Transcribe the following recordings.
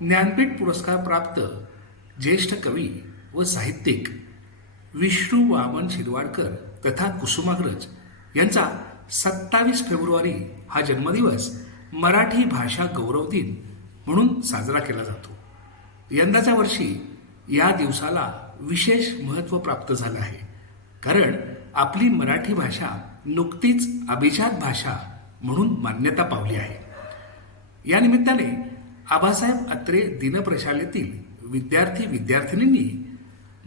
ज्ञानपीठ पुरस्कार प्राप्त ज्येष्ठ कवी व साहित्यिक विष्णू वामन शिरवाडकर तथा कुसुमाग्रज यांचा सत्तावीस फेब्रुवारी हा जन्मदिवस मराठी भाषा गौरव दिन म्हणून साजरा केला जातो. यंदाच्या वर्षी या दिवसाला विशेष महत्त्व प्राप्त झालं आहे. कारण आपली मराठी भाषा नुकतीच अभिजात भाषा म्हणून मान्यता पावली आहे. या निमित्ताने आबासाहेब अत्रे दिनप्रशालेतील विद्यार्थी विद्यार्थिनींनी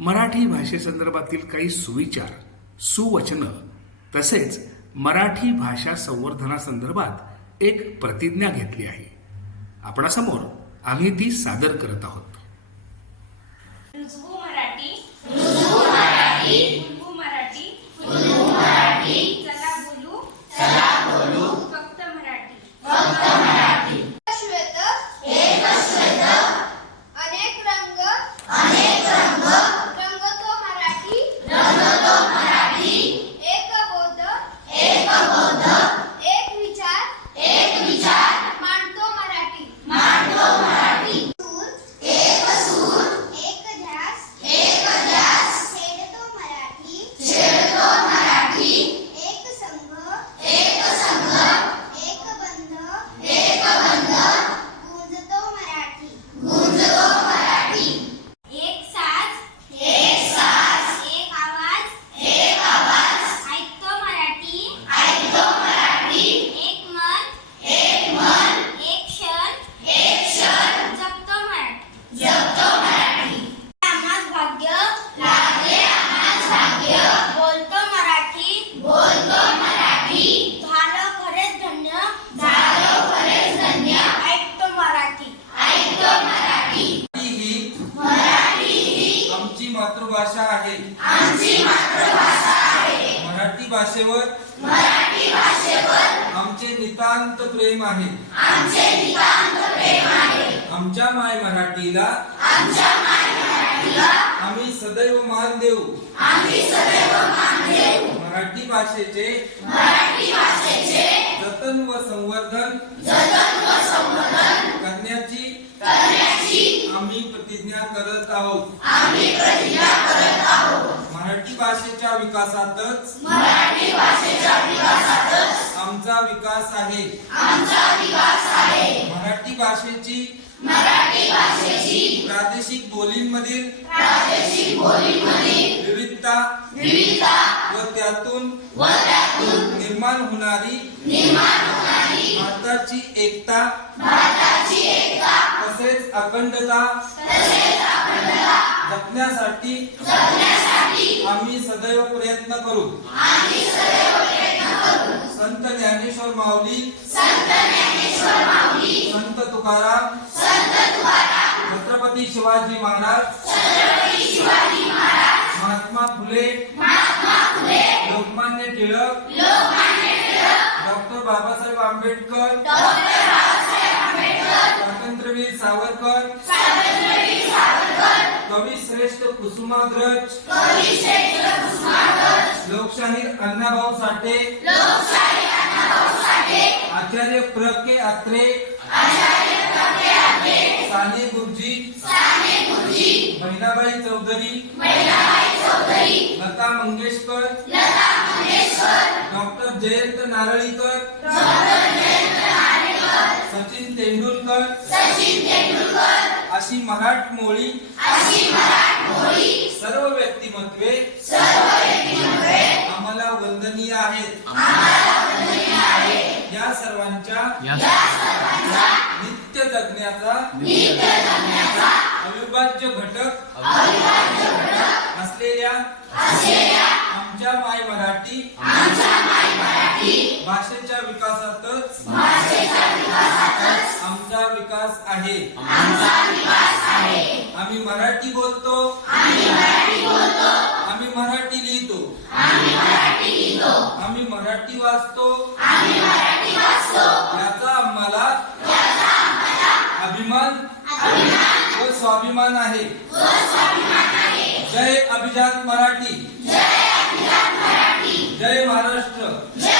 मराठी भाषेसंदर्भातील काही सुविचार सुवचनं तसेच मराठी भाषा संवर्धनासंदर्भात एक प्रतिज्ञा घेतली आहे. आपणासमोर आम्ही ती सादर करत आहोत रुजवू मराठी रुजवू मराठी फुलवू मराठी फुलवू मराठी चला बोलू चला बोलू फक्त मराठी फक्त मराठी श्वेत एक श्वेत अनेक रंग अनेक रंग रंगतो मराठी रंगतो मराठी एक बोध एक बोध एक विचार एक विचार मांडतो मराठी मांडतो मराठी सूर एक सूर एक ध्यास एक ध्यास छेडतो मराठी छेडतो मराठी एक संघ एक संघ एक बंध एक बंध गुंजतो मराठी गुंजतो मराठी एक साज एक साज एक आवाज एक आवाज ऐकतो मराठी ऐकतो मराठी एक मन एक मन एक क्षण एक क्षण जपतो मराठी जपतो मराठी आम्हास भाग्य लागले आम्हास भाग्य बोलतो मराठी बोलतो मराठी झालं खरेच धन्य झालो खरेच धन्य ऐकतो मराठी ऐकतो मराठी ही मराठी ही आमची मातृभाषा आहे आमची मातृभाषा आहे मराठी भाषेवर? मराठी भाषेवर. आमचे नितांत प्रेम आहे. आमचे नितांत प्रेम आहे. आमच्या माय मराठीला आमच्या माय मराठीला आम्ही सदैव मान देऊ. आम्ही सदैव मान देऊ. मराठी भाषेचे मराठी भाषेचे जतन व संवर्धन जतन व संवर्धन करण्याची करण्याची आम्ही प्रतिज्ञा करत आहोत. आम्ही प्रतिज्ञा करत आहोत. मराठी भाषेच्या विकासातच मराठी भाषेच्या विकासातच आमचा विकास आहे. आमचा विकास आहे. मराठी भाषेची मराठी भाषेची प्रादेशिक बोलींमधील प्रादेशिक बोलीमध्ये विविधता विविधता व त्यातून व त्यातून निर्माण होणारी निर्माण होणारी भारताची एकता. भारताची एकता. तसेच अखंडता. तसेच अखंडता. जपण्यासाठी जपण्यासाठी आम्ही सदैव प्रयत्न करू. आम्ही सदैव प्रयत्न करू. संत ज्ञानेश्वर माऊली. संत ज्ञानेश्वर माऊली. संत तुकाराम. संत तुकाराम. छत्रपती शिवाजी महाराज. छत्रपती शिवाजी महाराज. महात्मा फुले. महात्मा फुले. लोकमान्य टिळक. लोकमान्य टिळक. डॉक्टर बाबासाहेब आंबेडकर. स्वातंत्र्यवीर सावरकर. कवी श्रेष्ठ कुसुमाग्रज. कवी श्रेष्ठ कुसुमाग्रज. लोकशाहीर अण्णाभाऊ साठे. लोकशाही अण्णाभाऊ साठे. आचार्य प्र के अत्रे साने गुरुजी. साने गुरुजी. बहिणाबाई चौधरी. लता मंगेशकर. डॉक्टर जयंत नारळीकर. सचिन तेंडुलकर. अशी मराठमोळी सर्व व्यक्तिमत्वे. आम्हाला वंदनीय आहेत. या सर्वांच्या नित्य जगण्याचा अविभाज्य घटक असलेल्या आमच्या माय मराठी भाषेच्या विकासातच भाषेच्या विकासातच आमचा विकास आहे. आमचा विकास आहे. आम्ही मराठी बोलतो. आम्ही मराठी बोलतो. आम्ही मराठी लिहितो. आम्ही मराठी लिहितो. आम्ही मराठी वाचतो. आम्ही मराठी वाचतो. याचा आम्हाला अभिमान अभिमान व स्वाभिमान आहे. व स्वाभिमान आहे. जय अभिजात मराठी. जय अभिजात मराठी. जय महाराष्ट्र. जय महाराष्ट्र